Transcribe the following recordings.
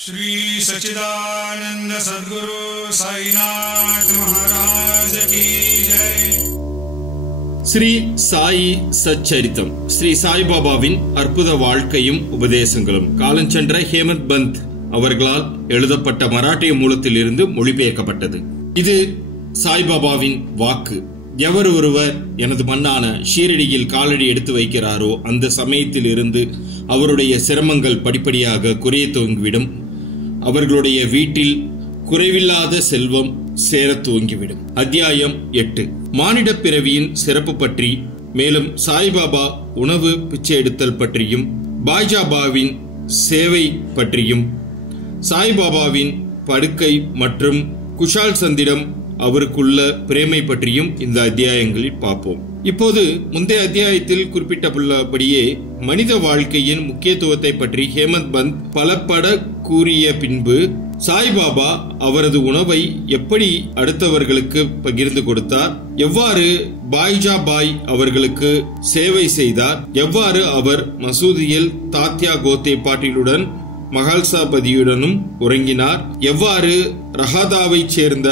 श्री सच्चिदानंद सद्गुरु साईनाथ महाराज की जय. ஸ்ரீ சாயி சச்சரித்தம் ஸ்ரீ சாய்பாபாவின் அற்புத வாழ்க்கையும் உபதேசங்களும் காலஞ்சென்ற ஹேமந்த் பந்த் அவர்களால் எழுதப்பட்ட மராட்டிய மூலத்தில் இருந்து மொழிபெயர்க்கப்பட்டது. இது சாய்பாபாவின் வாக்கு. எவர் ஒருவர் எனது மண்ணான ஷீரடியில் காலடி எடுத்து வைக்கிறாரோ அந்த சமயத்தில் இருந்து அவருடைய சிரமங்கள் படிப்படியாக குறைய துவங்கிவிடும். அவர்களுடைய வீட்டில் குறைவில்லாத செல்வம் சேர துவங்கிவிடும். அத்தியாயம் 8. மானிட பிறவியின் சிறப்பு பற்றி, மேலும் சாய்பாபா உணவு பிச்சை எடுத்தல் பற்றியும், பாய்ஜாபாவின் சேவை பற்றியும், சாய்பாபாவின் படுக்கை மற்றும் குஷால் சந்திடம் அவருக்குள்ள பிரேமை பற்றியும் இந்த அத்தியாயங்களில் பார்ப்போம். இப்போது முந்தைய அத்தியாயத்தில் குறிப்பிட்டுள்ளபடியே மனித வாழ்க்கையின் முக்கியத்துவத்தை பற்றி ஹேமந்த் பந்த் பலப்பட கூறிய பின்பு சாய்பாபா அவரது உணவை எப்படி அடுத்தவர்களுக்கு பகிர்ந்து கொடுத்தார், எவ்வாறு பாய்ஜாபாய் அவர்களுக்கு சேவை செய்தார், எவ்வாறு அவர் மசூதியில் தாத்யா கோத்தே பாட்டீலுடன் மகால்சாபதியுடனும் உறங்கினார், எவ்வாறு ரஹாதாவை சேர்ந்த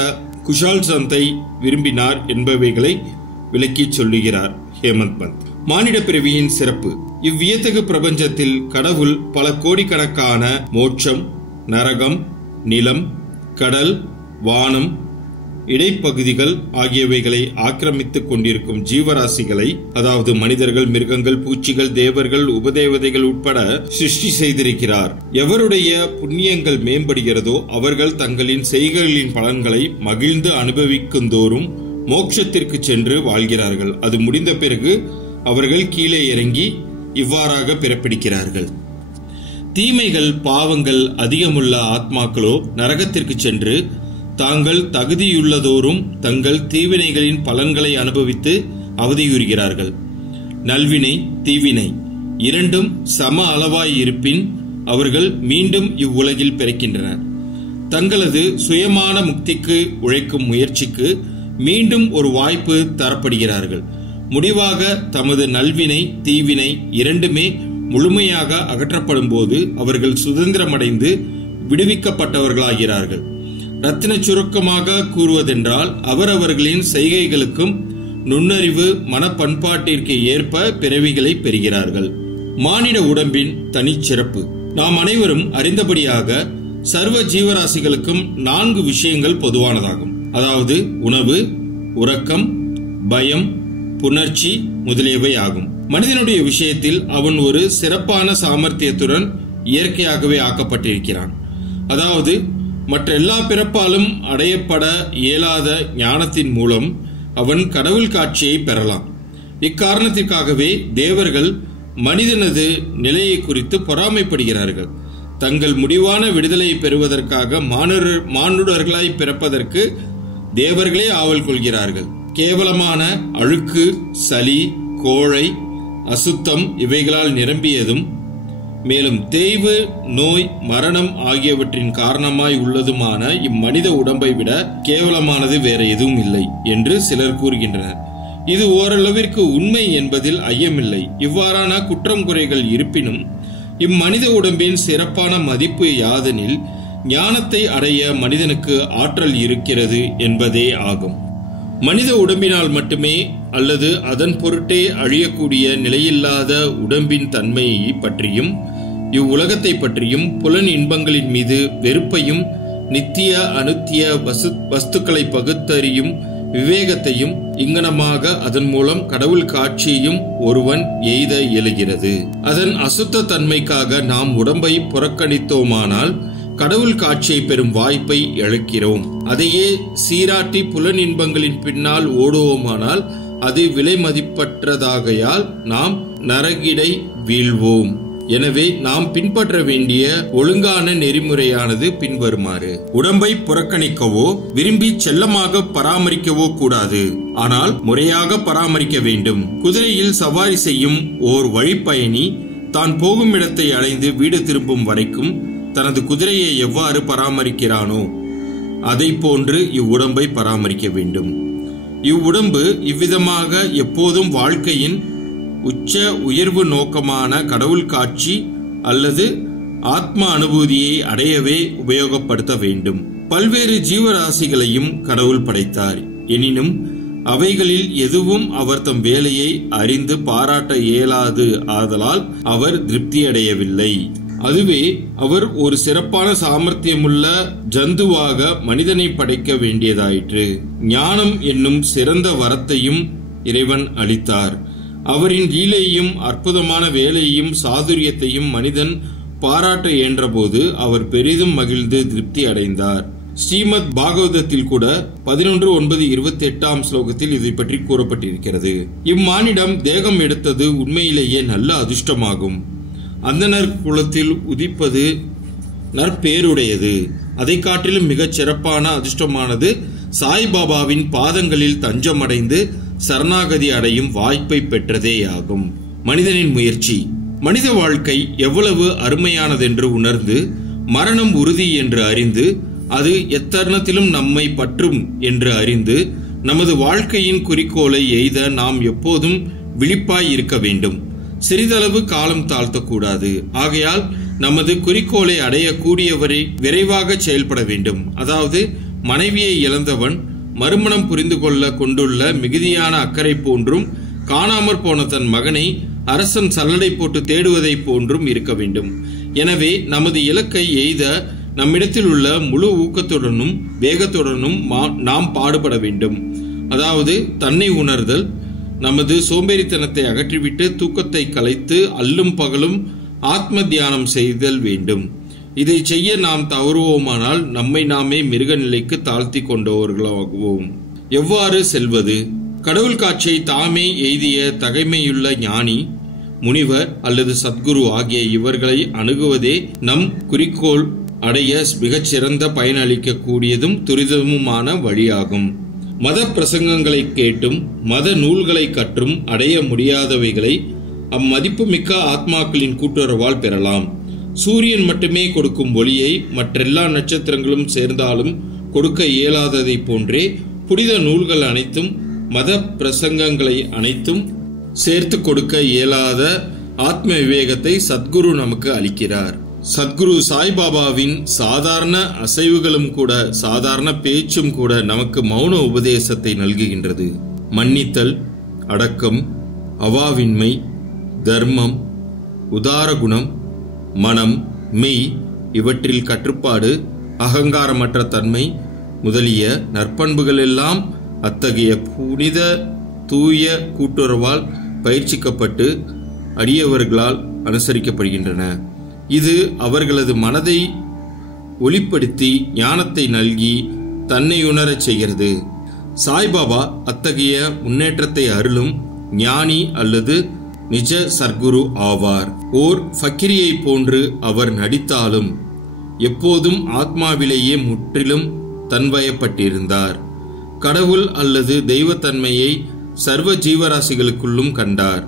குஷால் சந்தை விரும்பினார் என்பவைகளை விளக்கி சொல்லுகிறார் ஹேமந்த் பந்த். மானிட பிறவியின் சிறப்பு. இவ்வியத்தகு பிரபஞ்சத்தில் கடவுள் பல கோடிக்கணக்கான மோட்சம், நரகம், நிலம், கடல், வானம், இடைப்பகுதிகள் ஆகியவைகளை ஆக்கிரமித்துக் கொண்டிருக்கும் ஜீவராசிகளை, அதாவது மனிதர்கள், மிருகங்கள், பூச்சிகள், தேவர்கள், உபதேவதைகள் உட்பட சிருஷ்டி செய்திருக்கிறார். எவருடைய புண்ணியங்கள் மேம்படுகிறதோ அவர்கள் தங்களின் செய்கைகளின் பலன்களை மகிழ்ந்து அனுபவிக்கும் தோறும் மோட்சத்திற்கு சென்று வாழ்கிறார்கள். அது முடிந்த பிறகு அவர்கள் கீழே இறங்கி இவ்வாறாக பிறப்பிடிக்கிறார்கள். தீமைகள், பாவங்கள் அதிகமுள்ள ஆத்மாக்களோ நரகத்திற்கு சென்று தாங்கள் தகுதியுள்ளதோறும் தங்கள் தீவினைகளின் பலன்களை அனுபவித்து அவதியுறுகிறார்கள். நல்வினை, தீவினை இரண்டும் சம அளவாய் இருப்பின் அவர்கள் மீண்டும் இவ்வுலகில் பிறக்கின்றனர். தங்களது சுயமான முக்திக்கு உழைக்கும் முயற்சிக்கு மீண்டும் ஒரு வாய்ப்பு தரப்படுகிறார்கள். முடிவாக தமது நல்வினை, தீவினை இரண்டுமே முழுமையாக அகற்றப்படும் போது அவர்கள் சுதந்திரமடைந்து விடுவிக்கப்பட்டவர்களாகிறார்கள். ரத்தின சுருக்கமாக கூறுவதென்றால் அவரவர்களின் செய்கைகளுக்கும் நுண்ணறிவு, மனப்பண்பாட்டிற்கு ஏற்ப பிறவிகளை பெறுகிறார்கள். மானிட உடம்பின் தனிச்சிறப்பு. நாம் அனைவரும் அறிந்தபடியாக சர்வ ஜீவராசிகளுக்கும் 4 விஷயங்கள் பொதுவானதாகும். அதாவது உணவு, உறக்கம், பயம், புணர்ச்சி முதலியவை ஆகும். மனிதனுடைய விஷயத்தில் அவன் ஒரு சிறப்பான சாமர்த்தியத்துடன் இயற்கையாகவே ஆக்கப்பட்டிருக்கிறான். அதாவது மற்ற எல்லா பிறப்பாலும் அடையப்பட இயலாத ஞானத்தின் மூலம் அவன் கடவுள் காட்சியை பெறலாம். இக்காரணத்திற்காகவே தேவர்கள் மனிதனது நிலையை குறித்து பொறாமைப்படுகிறார்கள். தங்கள் முடிவான விடுதலையை பெறுவதற்காக மானுடர்களாய் பிறப்பதற்கு தேவர்களே ஆவல் கொள்கிறார்கள். கேவலமான அழுக்கு, சளி, கோழை, அசுத்தம் இவைகளால் நிரம்பியதும், மேலும் தேய்வு, நோய், மரணம் ஆகியவற்றின் காரணமாய் உள்ளதுமான இம்மனித உடம்பை விட கேவலமானது வேற எதுவும் இல்லை என்று சிலர் கூறுகின்றனர். இது ஓரளவிற்கு உண்மை என்பதில் ஐயமில்லை. இவ்வாறான குற்றம் குறைகள் இருப்பினும் இம்மனித உடம்பின் சிறப்பான மதிப்பு யாதெனில் ஞானத்தை அடைய மனிதனுக்கு ஆற்றல் இருக்கிறது என்பதே ஆகும். மனித உடம்பினால் மட்டுமே அல்லது அதன் பொருட்டே அழியக்கூடிய நிலையில்லாத உடம்பின் தன்மையை பற்றியும், இவ்வுலகத்தை பற்றியும், புலன் இன்பங்களின் மீது வெறுப்பையும், நித்திய அனுத்திய வஸ்துக்களை பகுத்தறியும் விவேகத்தையும், இங்கனமாக அதன் மூலம் கடவுள் காட்சியையும் ஒருவன் எய்த இயலுகிறது. அதன் அசுத்த தன்மைக்காக நாம் உடம்பை புறக்கணித்தோமானால் கடவுள் காட்சியை பெறும் வாய்ப்பை இழக்கிறோம். அதையே சீராட்டி புலன் இன்பங்களின் பின்னால் ஓடுவோமானால் அது விலை மதிப்பற்றதாகையால் நாம் நரகிடை வீழ்வோம். எனவே நாம் பின்பற்ற வேண்டிய ஒழுங்கான நெறிமுறையானது பின்வருமாறு. உடம்பை புறக்கணிக்கவோ விரும்பி செல்லமாக பராமரிக்கவோ கூடாது. ஆனால் முறையாக பராமரிக்க வேண்டும். குதிரையில் சவாரி செய்யும் ஓர் வழிப்பயணி தான் போகும் இடத்தை அடைந்து வீடு திரும்பும் வரைக்கும் தனது குதிரையை எவ்வாறு பராமரிக்கிறானோ அதை போன்று இவ்வுடம்பை பராமரிக்க வேண்டும். இவ்வுடம்பு இவ்விதமாக எப்போதும் வாழ்க்கையின் உச்ச உயர்வு நோக்கமான கடவுள் காட்சி அல்லது ஆத்ம அனுபூதியை அடையவே உபயோகப்படுத்த வேண்டும். பல்வேறு ஜீவராசிகளையும் கடவுள் படைத்தார். எனினும் அவைகளில் எதுவும் அவர் தம் வேலையை அறிந்து பாராட்ட இயலாது ஆதலால் அவர் திருப்தியடையவில்லை. அதுவே அவர் ஒரு சிறப்பான சாமர்த்தியமுள்ள ஜந்துவாக மனிதனை படைக்க வேண்டியதாயிற்று. ஞானம் என்னும் சிறந்த வரத்தையும் இறைவன் அளித்தார். அவரின் லீலையும் அற்புதமான வேலையும் சாதுரியத்தையும் மனிதன் பாராட்ட இயன்றபோது அவர் பெரிதும் மகிழ்ந்து திருப்தி அடைந்தார். ஸ்ரீமத் பாகவதத்தில் கூட 11:9-28 ஸ்லோகத்தில் இதை பற்றி கூறப்பட்டிருக்கிறது. இம்மானிடம் தேகம் எடுத்தது உண்மையிலேயே நல்ல அதிர்ஷ்டமாகும். அந்தனர் குலத்தில் உதிப்பது நற்பேருடையது. அதை காட்டிலும் மிகச் சிறப்பான அதிர்ஷ்டமானது சாய்பாபாவின் பாதங்களில் தஞ்சமடைந்து சரணாகதி அடையும் வாய்ப்பை பெற்றதேயாகும். மனிதனின் முயற்சி. மனித வாழ்க்கை எவ்வளவு அருமையானதென்று உணர்ந்து, மரணம் உறுதி என்று அறிந்து, அது எத்தருணத்திலும் நம்மை பற்றும் என்று அறிந்து, நமது வாழ்க்கையின் குறிக்கோளை எய்த நாம் எப்போதும் விழிப்பாய் இருக்க வேண்டும். சிறிதளவு காலம் தாழ்த்தக்கூடாது. ஆகையால் நமது குறிக்கோளை அடையக்கூடியவரை விரைவாக செயல்பட வேண்டும். அதாவது மனைவியை இழந்தவன் மறுமணம் புரிந்து கொள்ள கொண்டுள்ள மிகுதியான அக்கறை போன்றும், காணாமற் போன தன் மகனை அரசன் சல்லடை போட்டு தேடுவதை போன்றும் இருக்க வேண்டும். எனவே நமது இலக்கை எய்த நம்மிடத்தில் உள்ள முழு ஊக்கத்துடனும் வேகத்துடனும் நாம் பாடுபட வேண்டும். அதாவது தன்னை உணர்தல், நமது சோம்பேறித்தனத்தை அகற்றிவிட்டு தூக்கத்தை கலைத்து அல்லும் பகலும் ஆத்ம தியானம் செய்தல் வேண்டும். இதை செய்ய நாம் தவறுவோமானால் நம்மை நாமே மிருக நிலைக்கு தாழ்த்தி கொண்டவர்களாகுவோம். எவ்வாறு செல்வது? கடவுள் காட்சியை தாமே எய்திய தகைமையுள்ள ஞானி, முனிவர் அல்லது சத்குரு ஆகிய இவர்களை அணுகுவதே நம் குறிக்கோள் அடைய மிகச் சிறந்த பயனளிக்க கூடியதும் துரிதமுமான வழியாகும். மத பிரசங்கங்களை கேட்டும் மத நூல்களை கற்றும் அடைய முடியாதவைகளை அம்மதிப்பு மிக்க ஆத்மாக்களின் கூட்டுறவால் பெறலாம். சூரியன் மட்டுமே கொடுக்கும் ஒளியை மற்றெல்லா நட்சத்திரங்களும் சேர்ந்தாலும் கொடுக்க இயலாததை போன்றே புனித நூல்கள் அனைத்தும் மத பிரசங்கங்களை அனைத்தும் சேர்த்து கொடுக்க இயலாத ஆத்ம விவேகத்தை சத்குரு நமக்கு அளிக்கிறார். சத்குரு சாய்பாபாவின் சாதாரண அசைவுகளும் கூட, சாதாரண பேச்சும் கூட நமக்கு மௌன உபதேசத்தை நல்குகின்றது. மன்னித்தல், அடக்கம், அவாவின்மை, தர்மம், உதார குணம், மனம், மெய், இவற்றில் கட்டுப்பாடு, அகங்காரமற்ற தன்மை முதலிய நற்பண்புகள் எல்லாம் அத்தகைய புனித தூய கூட்டுறவால் பயிற்சிக்கப்பட்டு அடியவர்களால் அனுசரிக்கப்படுகின்றன. இது அவர்களது மனதை ஒளிப்படுத்தி ஞானத்தை நல்கி தன்னை உணரச் செய்கிறது. சாய்பாபா அத்தகைய முன்னேற்றத்தை அருளும் ஞானி அல்லது நிஜ சர்க்குரு ஆவார். ஓர் ஃபக்கிரியை போன்று அவர் நடித்தாலும் எப்போதும் ஆத்மாவிலேயே முற்றிலும் தன்வயப்பட்டிருந்தார். கடவுள் அல்லது தெய்வத்தன்மையை சர்வ ஜீவராசிகளுக்குள்ளும் கண்டார்.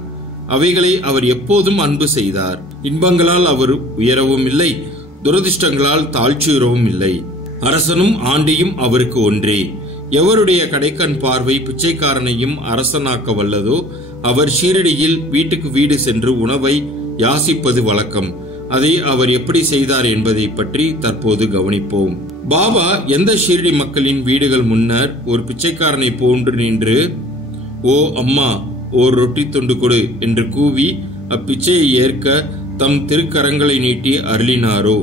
அவைகளை அவர் எப்போதும் அன்பு செய்தார். இன்பங்களால் அவர் உயரவும் இல்லை, துரதிர்ஷ்டங்களால் தாழ்ச்சியுறவும் இல்லை. அரசனும் ஆண்டியும் அவருக்கு ஒன்றே. எவருடைய கடைக்கண் பார்வை பிச்சைக்காரனையும் அரசனாக்க வல்லதோ அவர் ஷீரடியில் வீட்டுக்கு வீடு சென்று உணவை யாசிப்பது வழக்கம். அதை அவர் எப்படி செய்தார் என்பதை பற்றி தற்போது கவனிப்போம். பாபா எந்த ஷீரடி மக்களின் வீடுகள் முன்னர் ஒரு பிச்சைக்காரனை போன்று நின்று, ஓ அம்மா, ஓர் ரொட்டி துண்டு கொடு என்று கூவி அப்பிச்சையை ஏற்க தம் திருக்கரங்களை நீட்டி அருளினாரோ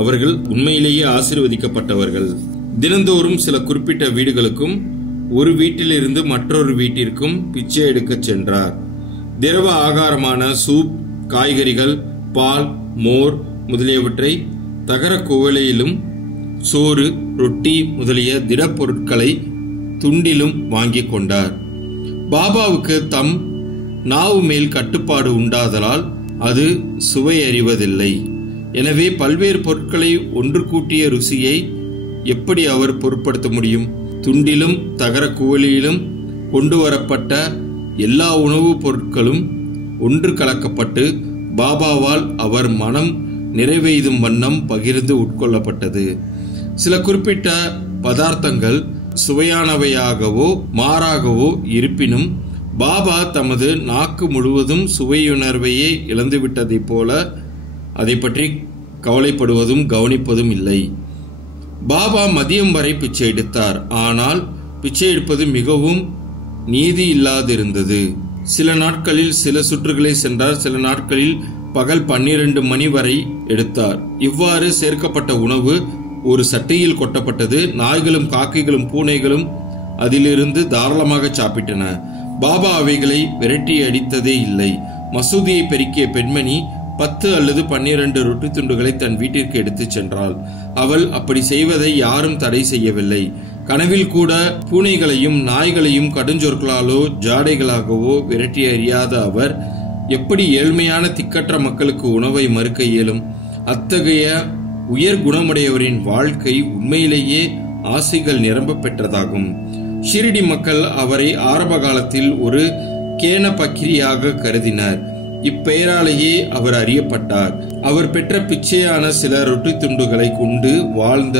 அவர்கள் உண்மையிலேயே ஆசீர்வதிக்கப்பட்டவர்கள். தினந்தோறும் சில குறிப்பிட்ட வீடுகளுக்கும் ஒரு வீட்டிலிருந்து மற்றொரு வீட்டிற்கும் பிச்சை எடுக்க சென்றார். திரவ ஆகாரமான சூப், காய்கறிகள், பால், மோர் முதலியவற்றை தகர குவளையிலும், சோறு, ரொட்டி முதலிய திடப்பொருட்களை துண்டிலும் வாங்கிக் கொண்டார். பாபாவுக்கு தம் நாவு மேல் கட்டுப்பாடு உண்டாதலால் அது சுவை அறிவதில்லை. எனவே பல்வேறு பொருட்களை ஒன்று கூட்டிய ருசியை எப்படி அவர் பொருட்படுத்த முடியும்? துண்டிலும் தகர குவளையிலும் கொண்டு வரப்பட்ட எல்லா உணவுப் பொருட்களும் ஒன்று கலக்கப்பட்டு பாபாவால் அவர் மனம் நிறைவெய்தும் வண்ணம் பகிர்ந்து உட்கொள்ளப்பட்டது. சில குறிப்பிட்ட பதார்த்தங்கள் சுவையானவையாகவோ மாறாகவோ இருப்பினும் பாபா தமது நாக்கு முழுவதும் சுவையுணர்வையே இழந்துவிட்டதை போல அதை பற்றி கவலைப்படுவதும் கவனிப்பதும் இல்லை. பாபா மதியம் வரை பிச்சை எடுத்தார். ஆனால் பிச்சை எடுப்பது மிகவும் நீதி இல்லாதிருந்தது. சில நாட்களில் சில சுற்றுகளை சென்றார். சில நாட்களில் பகல் 12 மணி வரை எடுத்தார். இவ்வாறு சேர்க்கப்பட்ட உணவு ஒரு சட்டையில் கொட்டப்பட்டது. நாய்களும் காக்கைகளும் பூனைகளும் அதிலிருந்து தாராளமாக சாப்பிட்டன. பாபா அவைகளை விரட்டி அடித்ததே இல்லை. மசூதியை பெருக்கிய பெண்மணி 10 அல்லது 12 ரொட்டி துண்டுகளை தன் வீட்டிற்கு எடுத்துச் சென்றாள். அவள் அப்படி செய்வதை யாரும் தடை செய்யவில்லை. கனவில் கூட பூனைகளையும் நாய்களையும் கடுஞ்சொற்களாலோ ஜாடைகளாகவோ விரட்டி அறியாத அவர் எப்படி ஏழ்மையான திக்கற்ற மக்களுக்கு உணவை மறுக்க இயலும்? அத்தகைய உயர் குணமுடையவரின் வாழ்க்கை உண்மையிலேயே ஆசைகள் நிரம்ப பெற்றதாகும். ஷிரடி மக்கள் அவரை ஆரம்ப காலத்தில் ஒரு கேன பக்கிரியாக கருதினர். இப்பெயராலேயே அவர் அறியப்பட்டார். அவர் பெற்ற பிச்சையான சில ரொட்டி துண்டுகளை கொண்டு வாழ்ந்த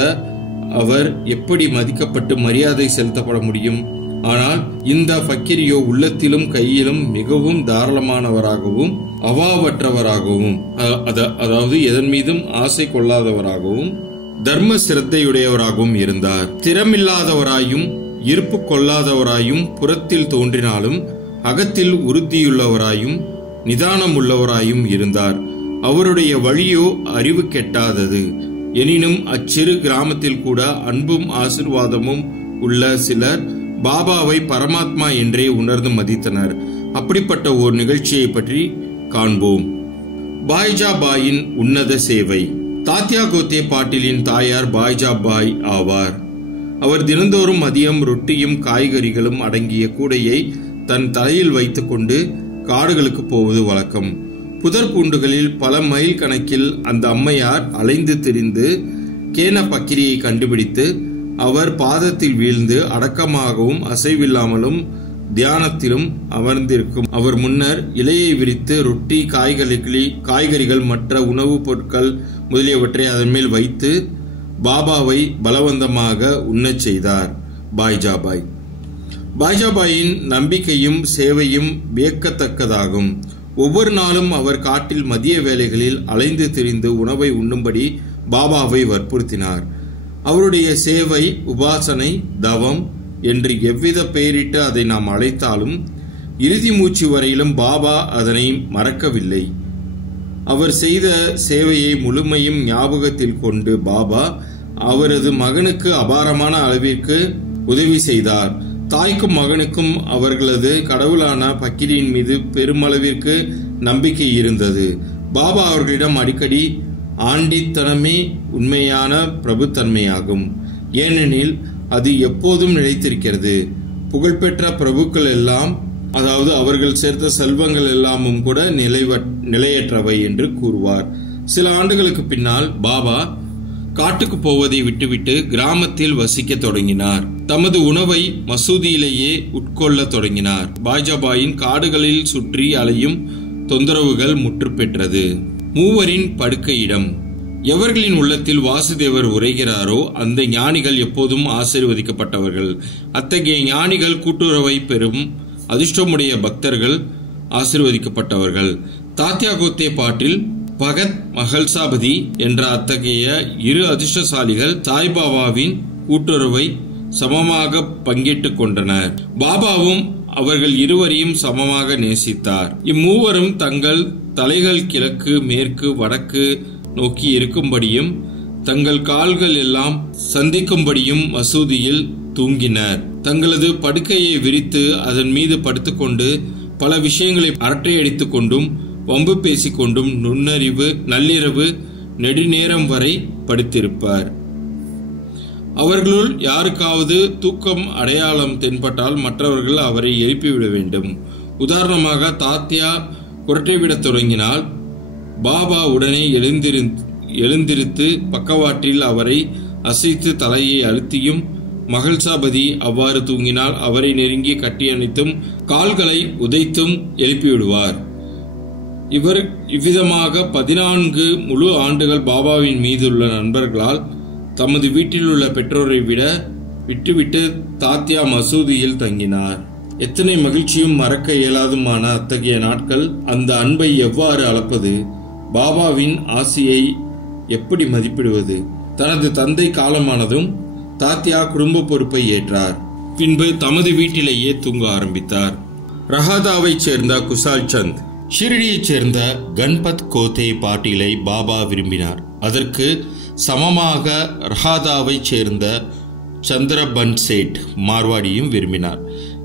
அவர் எப்படி மதிக்கப்பட்டு மரியாதை செலுத்தப்பட முடியும்? ஆனால் இந்த பக்கிரியோ உள்ளத்திலும் கையிலும் மிகவும் தாராளமானவராகவும் அவாவற்றவராகவும், அதாவது எதன் மீதும் ஆசை கொள்ளாதவராகவும் தர்ம சிரத்தையுடையவராகவும் இருந்தார். திறமில்லாதவராயும் இருப்பு கொள்ளாதவராயும் புறத்தில் தோன்றினாலும் அகத்தில் உறுதியுள்ளவராயும் நிதானம் உள்ளவராயும் இருந்தார். அவருடைய வழியோ அறிவு கெட்டாதது. எனினும் அச்சிறு கிராமத்தில் கூட அன்பும் ஆசிர்வாதமும் உள்ள சிலர் பாபாவை பரமாத்மா என்றே உணர்ந்து மதித்தனர். அப்படிப்பட்ட ஒரு நிகழ்ச்சியை பற்றி காண்போம். பாய்ஜாபாயின் உன்னத சேவை. தாத்யா கோத்தே பாட்டீலின் தாயார் பாய்ஜாபாய் ஆவார். அவர் தினந்தோறும் மதியம் ரொட்டியும் காய்கறிகளும் அடங்கிய கூடையை தன் தலையில் வைத்துக் கொண்டு காடுகளுக்கு போவது வழக்கம். புதர் பூண்டுகளில் பல மைல் கணக்கில் அந்த அம்மையார் அலைந்து திரிந்து கேன பக்கிரியை கண்டுபிடித்து அவர் பாதத்தில் வீழ்ந்து அடக்கமாகவும் அசைவில்லாமலும் தியானத்திலும் அமர்ந்திருக்கும் அவர் முன்னர் இலையை விரித்து ரொட்டி, காய்கறிகள், மற்ற உணவுப் பொருட்கள் முதலியவற்றை அதன் மேல் வைத்து பாபாவை பலவந்தமாக உண்ணச் செய்தார். பாய்ஜாபாய். பாய்ஜாபாயின் நம்பிக்கையும் சேவையும் வியக்கத்தக்கதாகும். ஒவ்வொரு நாளும் அவர் காட்டில் மதிய வேளைகளில் அலைந்து திரிந்து உணவை உண்ணும்படி பாபாவை வற்புறுத்தினார். அவருடைய சேவை, உபாசனை, தவம் என்று எவ்வித பெயரிட்டு அதை நாம் அழைத்தாலும் இறுதி மூச்சு வரையிலும் பாபா அதனை மறக்கவில்லை. அவர் செய்த சேவையை முழுமையும் ஞாபகத்தில் கொண்டு பாபா அவரது மகனுக்கு அபாரமான அளவிற்கு உதவி செய்தார். தாய்க்கும் மகனுக்கும் அவர்களது கடவுளான பக்கிரியின் மீது பெருமளவிற்கு நம்பிக்கை இருந்தது. பாபா அவர்களிடம் அடிக்கடி ஆண்டித்தனமே உண்மையான பிரபுத்தன்மையாகும், ஏனெனில் அது எப்போதும் நிலைத்திருக்கிறது. புகழ்பெற்ற பிரபுக்கள் எல்லாம், அதாவது அவர்கள் சேர்த்த செல்வங்கள் எல்லாமும் கூட நிலையற்றவை என்று கூறுவார். சில ஆண்டுகளுக்கு பின்னால் பாபா காட்டுக்கு போவதை விட்டுவிட்டு கிராமத்தில் வசிக்க தொடங்கினார். தமது உணவை மசூதியிலேயே உட்கொள்ள தொடங்கினார். பாய்ஜாபாயின் காடுகளில் சுற்றி அலையும் தொந்தரவுகள் முற்று பெற்றது. மூவரின் படுக்கையிடம். எவர்களின் உள்ளத்தில் வாசுதேவர் உரைகிறாரோ அந்த ஞானிகள் எப்போதும் ஆசீர்வதிக்கப்பட்டவர்கள். அத்தகைய ஞானிகள் கூட்டுறவை பெறும் அதிர்ஷ்டமுடைய பக்தர்கள் ஆசீர்வதிக்கப்பட்டவர்கள். தாத்யா கோத்தே பாட்டில் பகத் மஹல்சாபதி என்ற அத்தகைய இரு அதிர்ஷ்டசாலிகள் சாய்பாபாவின் கூட்டுறவை சமமாக பங்கிட்டுக் கொண்டனர். பாபாவும் அவர்கள் இருவரையும் சமமாக நேசித்தார். இம்மூவரும் தங்கள் தலைகள் கிழக்கு, மேற்கு, வடக்கு நோக்கி இருக்கும்படியும் தங்கள் கால்கள் எல்லாம் சந்திக்கும்படியும் மசூதியில் தூங்கினர். தங்களது படுக்கையை விரித்து அதன் மீது படுத்துக்கொண்டு பல விஷயங்களை அரட்டையடித்துக் கொண்டும் வம்பு பேசிக்கொண்டும் நள்ளிரவு நெடுநேரம் வரை படுத்திருப்பார். அவர்களுள் யாருக்காவது தூக்கம் அடையாளம் தென்பட்டால் மற்றவர்கள் அவரை எழுப்பிவிட வேண்டும். உதாரணமாக, தாத்யா குரட்டைவிடத் தொடங்கினால் பாபா உடனே எழுந்திருத்து பக்கவாட்டில் அவரை அசைத்து தலையை அழுத்தியும், மகள்சாபதி அவ்வாறு தூங்கினால் அவரை நெருங்கி கட்டி அணைத்தும் கால்களை உதைத்தும் எழுப்பிவிடுவார். இவர் இவ்விதமாக 14 முழு ஆண்டுகள் பாபாவின் மீதுள்ள நண்பர்களால் தமது வீட்டிலுள்ள பெற்றோரை விட்டுவிட்டு தாத்யா மசூதியில் தங்கினார். எத்தனை மகிழ்ச்சியும் மறக்க இயலாதுமான அத்தகைய நாட்கள். அந்த அன்பை எவ்வாறு அளப்பது? பாபாவின் ஆசியை எப்படி மதிப்பிடுவது? தனது தந்தை காலமானதும் தாத்தியா குடும்ப பொறுப்பை ஏற்றார். பின்பு தமது வீட்டிலேயே தூங்க ஆரம்பித்தார். ரஹாதாவைச் சேர்ந்த குஷால் சந்த் ஷிரடியைச் சேர்ந்த கன்பத் கோதே பாட்டீலை பாபா விரும்பினார். அதற்கு சமமாக ரஹாதாவைச் சேர்ந்த சந்திரபன் சேட் மார்வாடியும் விரும்பினார்.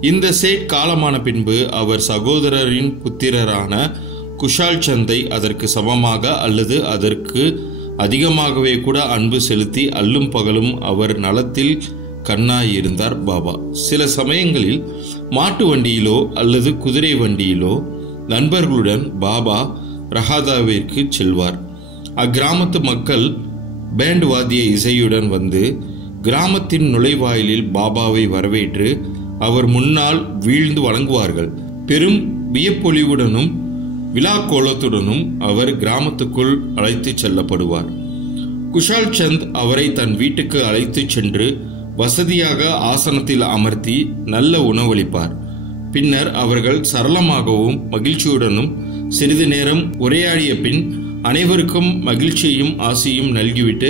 இந்த சேட் காலமான பின்பு அவர் சகோதரரின் புத்திரரான குஷால் சந்தை அதற்கு சமமாக அல்லது அதற்கு அதிகமாகவே கூட அன்பு செலுத்தி அல்லும் பகலும் அவர் நலத்தில் கண்ணாயிருந்தார் பாபா. சில சமயங்களில் மாட்டு வண்டியிலோ அல்லது குதிரை வண்டியிலோ நண்பர்களுடன் பாபா ரஹாதாவிற்கு செல்வார். அக்கிராமத்து மக்கள் பேண்ட் வாத்திய இசையுடன் வந்து கிராமத்தின் நுழைவாயிலில் பாபாவை வரவேற்று அவர் முன்னால் வீழ்ந்து வணங்குவார்கள். பெரும் வியப்பொலிவுடனும் விழா கோலத்துடனும் அவர் கிராமத்துக்குள் அழைத்துச் செல்லப்படுவார். குஷால் சந்த் அவரை தன் வீட்டுக்கு அழைத்துச் சென்று வசதியாக ஆசனத்தில் அமர்த்தி நல்ல உணவளிப்பார். பின்னர் அவர்கள் சரளமாகவும் மகிழ்ச்சியுடனும் சிறிது நேரம் உரையாடிய பின் அனைவருக்கும் மகிழ்ச்சியையும் ஆசையும் நல்கிவிட்டு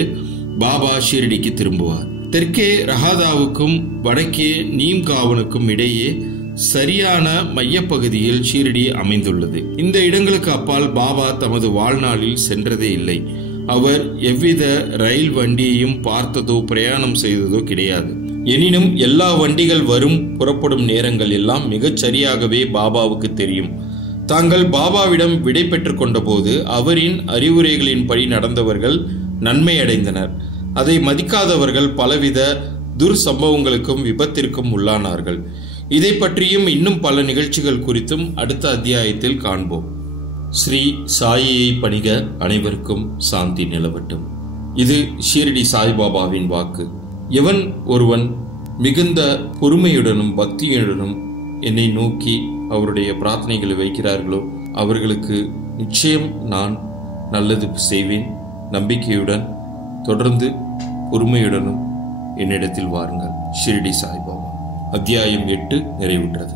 பாபா ஷிரடிக்கு திரும்புவார். தெற்கே ரஹாதாவுக்கும் வடக்கே நீம்காவனுக்கும் இடையே சரியான மையப்பகுதியில் ஷிரடி அமைந்துள்ளது. இந்த இடங்களுக்கு அப்பால் பாபா தமது வாழ்நாளில் சென்றதே இல்லை. அவர் எவ்வித ரயில் வண்டியையும் பார்த்ததோ பிரயாணம் செய்ததோ கிடையாது. எனினும் எல்லா வண்டிகள் வரும் புறப்படும் நேரங்கள் எல்லாம் மிகச் சரியாகவே பாபாவுக்கு தெரியும். தாங்கள் பாபாவிடம் விடை பெற்றுக் கொண்ட போது அவரின் அறிவுரைகளின்படி நடந்தவர்கள் நன்மை அடைந்தனர். அதை மதிக்காதவர்கள் பலவித துர்சம்பவங்களுக்கும் விபத்திற்கும் உள்ளானார்கள். இதை பற்றியும் இன்னும் பல நிகழ்ச்சிகள் குறித்தும் அடுத்த அத்தியாயத்தில் காண்போம். ஸ்ரீ சாயியை பணிக. அனைவருக்கும் சாந்தி நிலவட்டும். இது ஷிரடி சாய்பாபாவின் வாக்கு. எவன் ஒருவன் மிகுந்த பொறுமையுடனும் பக்தியுடனும் என்னை நோக்கி அவருடைய பிரார்த்தனைகளை வைக்கிறார்களோ அவர்களுக்கு நிச்சயம் நான் நல்லது செய்வேன். நம்பிக்கையுடன் தொடர்ந்து பொறுமையுடனும் என்னிடத்தில் வாருங்கள். ஷிரடி சாய்பாபா. அத்தியாயம் 8 நிறைவுற்றது.